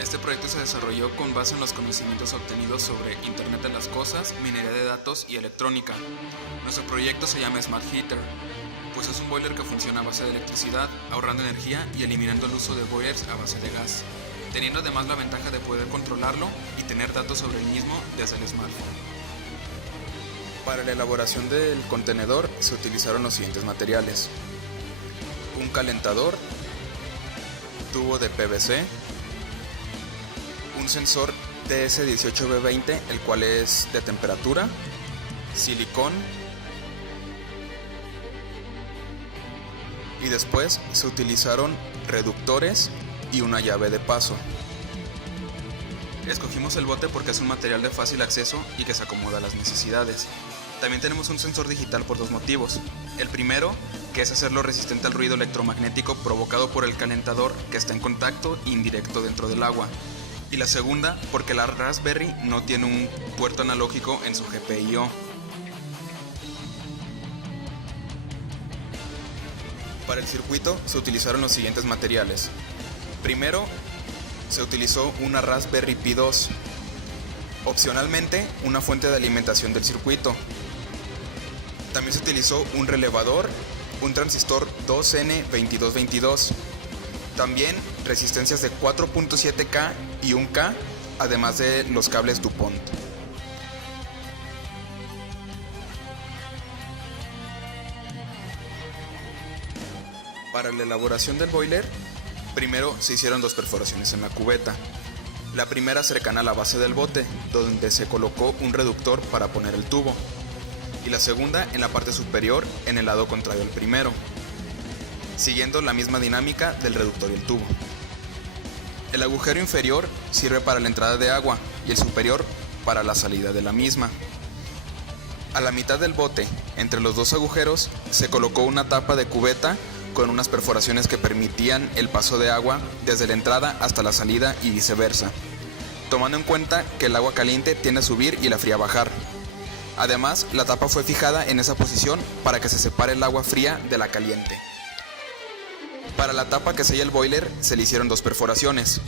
Este proyecto se desarrolló con base en los conocimientos obtenidos sobre Internet de las Cosas, minería de datos y electrónica. Nuestro proyecto se llama Smart Heater, pues es un boiler que funciona a base de electricidad, ahorrando energía y eliminando el uso de boilers a base de gas, teniendo además la ventaja de poder controlarlo y tener datos sobre el mismo desde el smartphone. Para la elaboración del contenedor se utilizaron los siguientes materiales: un calentador, tubo de PVC, un sensor TS18B20, el cual es de temperatura, silicón, y después se utilizaron reductores y una llave de paso. Escogimos el bote porque es un material de fácil acceso y que se acomoda a las necesidades. También tenemos un sensor digital por dos motivos. El primero, que es hacerlo resistente al ruido electromagnético provocado por el calentador que está en contacto indirecto dentro del agua. Y la segunda, porque la Raspberry no tiene un puerto analógico en su GPIO. Para el circuito se utilizaron los siguientes materiales. Primero, se utilizó una Raspberry Pi 2. Opcionalmente, una fuente de alimentación del circuito. También se utilizó un relevador, un transistor 2N2222. También resistencias de 4.7K y 1K, además de los cables DuPont. Para la elaboración del boiler, primero se hicieron dos perforaciones en la cubeta. La primera cercana a la base del bote, donde se colocó un reductor para poner el tubo. Y la segunda en la parte superior, en el lado contrario al primero, siguiendo la misma dinámica del reductor y el tubo. El agujero inferior sirve para la entrada de agua y el superior para la salida de la misma. A la mitad del bote, entre los dos agujeros, se colocó una tapa de cubeta con unas perforaciones que permitían el paso de agua desde la entrada hasta la salida y viceversa, tomando en cuenta que el agua caliente tiende a subir y la fría a bajar. Además, la tapa fue fijada en esa posición para que se separe el agua fría de la caliente. Para la tapa que sella el boiler se le hicieron dos perforaciones.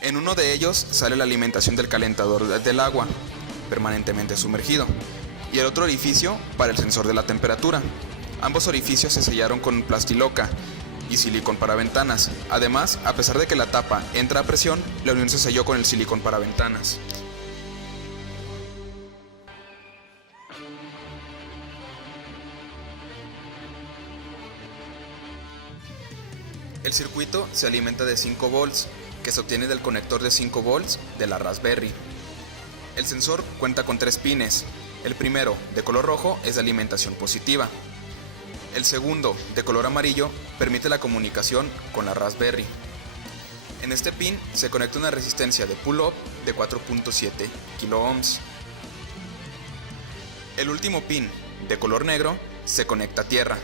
En uno de ellos sale la alimentación del calentador del agua, permanentemente sumergido, y el otro orificio para el sensor de la temperatura. Ambos orificios se sellaron con plastiloca y silicón para ventanas. Además, a pesar de que la tapa entra a presión, la unión se selló con el silicón para ventanas. El circuito se alimenta de 5 volts, que se obtiene del conector de 5 volts de la Raspberry. El sensor cuenta con 3 pines. El primero, de color rojo, es de alimentación positiva. El segundo, de color amarillo, permite la comunicación con la Raspberry. En este pin se conecta una resistencia de pull-up de 4.7 kΩ. El último pin, de color negro, se conecta a tierra.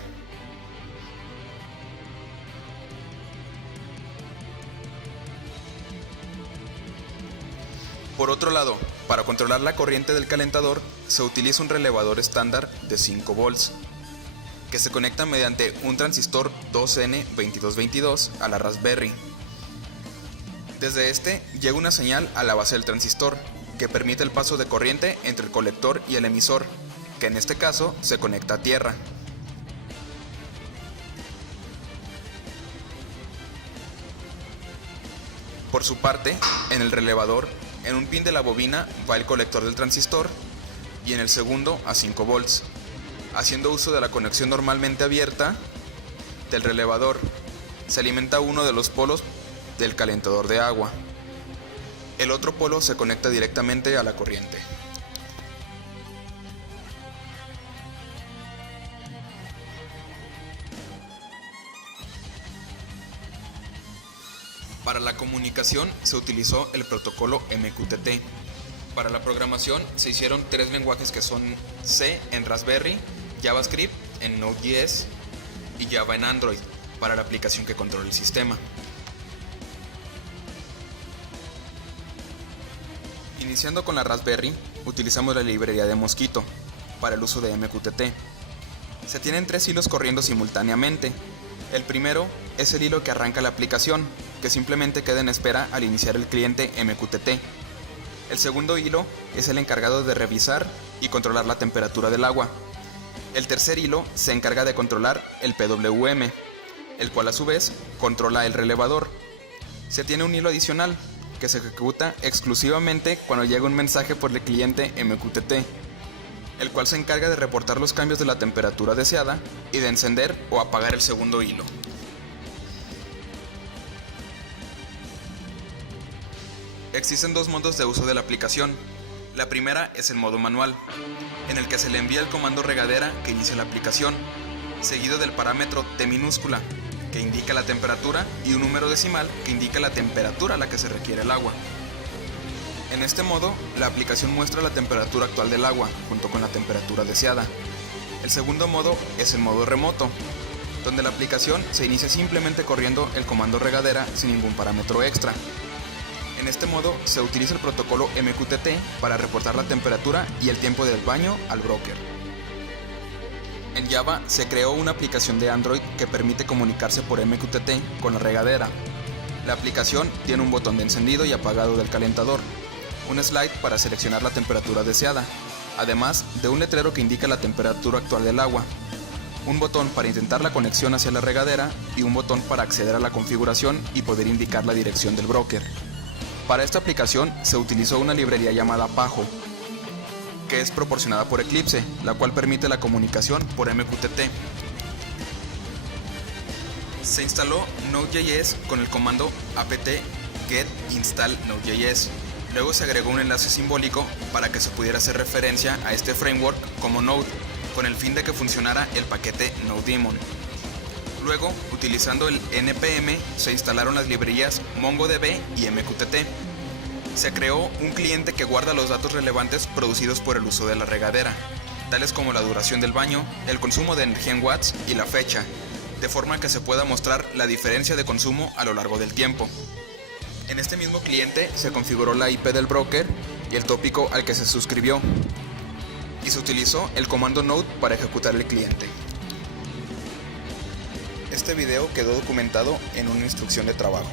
Por otro lado, para controlar la corriente del calentador, se utiliza un relevador estándar de 5 volts, que se conecta mediante un transistor 2N2222 a la Raspberry. Desde este llega una señal a la base del transistor, que permite el paso de corriente entre el colector y el emisor, que en este caso se conecta a tierra. Por su parte, en el relevador, en un pin de la bobina va el colector del transistor y en el segundo a 5 volts. Haciendo uso de la conexión normalmente abierta del relevador, se alimenta uno de los polos del calentador de agua. El otro polo se conecta directamente a la corriente. Para la comunicación se utilizó el protocolo MQTT. Para la programación se hicieron 3 lenguajes que son C en Raspberry, JavaScript en Node.js y Java en Android para la aplicación que controla el sistema. Iniciando con la Raspberry, utilizamos la librería de Mosquito para el uso de MQTT. Se tienen 3 hilos corriendo simultáneamente. El primero es el hilo que arranca la aplicación, que simplemente queda en espera al iniciar el cliente MQTT. El segundo hilo es el encargado de revisar y controlar la temperatura del agua. El tercer hilo se encarga de controlar el PWM, el cual a su vez controla el relevador. Se tiene un hilo adicional que se ejecuta exclusivamente cuando llega un mensaje por el cliente MQTT, el cual se encarga de reportar los cambios de la temperatura deseada y de encender o apagar el segundo hilo. Existen dos modos de uso de la aplicación. La primera es el modo manual, en el que se le envía el comando regadera que inicia la aplicación, seguido del parámetro T minúscula, que indica la temperatura, y un número decimal que indica la temperatura a la que se requiere el agua. En este modo, la aplicación muestra la temperatura actual del agua, junto con la temperatura deseada. El segundo modo es el modo remoto, donde la aplicación se inicia simplemente corriendo el comando regadera sin ningún parámetro extra. En este modo se utiliza el protocolo MQTT para reportar la temperatura y el tiempo del baño al broker. En Java se creó una aplicación de Android que permite comunicarse por MQTT con la regadera. La aplicación tiene un botón de encendido y apagado del calentador, un slide para seleccionar la temperatura deseada, además de un letrero que indica la temperatura actual del agua, un botón para intentar la conexión hacia la regadera y un botón para acceder a la configuración y poder indicar la dirección del broker. Para esta aplicación se utilizó una librería llamada Pajo, que es proporcionada por Eclipse, la cual permite la comunicación por MQTT. Se instaló Node.js con el comando apt-get install Node.js. Luego se agregó un enlace simbólico para que se pudiera hacer referencia a este framework como Node, con el fin de que funcionara el paquete NodeDaemon. Luego, utilizando el npm, se instalaron las librerías MongoDB y MQTT. Se creó un cliente que guarda los datos relevantes producidos por el uso de la regadera, tales como la duración del baño, el consumo de energía en watts y la fecha, de forma que se pueda mostrar la diferencia de consumo a lo largo del tiempo. En este mismo cliente se configuró la IP del broker y el tópico al que se suscribió, y se utilizó el comando node para ejecutar el cliente. Este video quedó documentado en una instrucción de trabajo.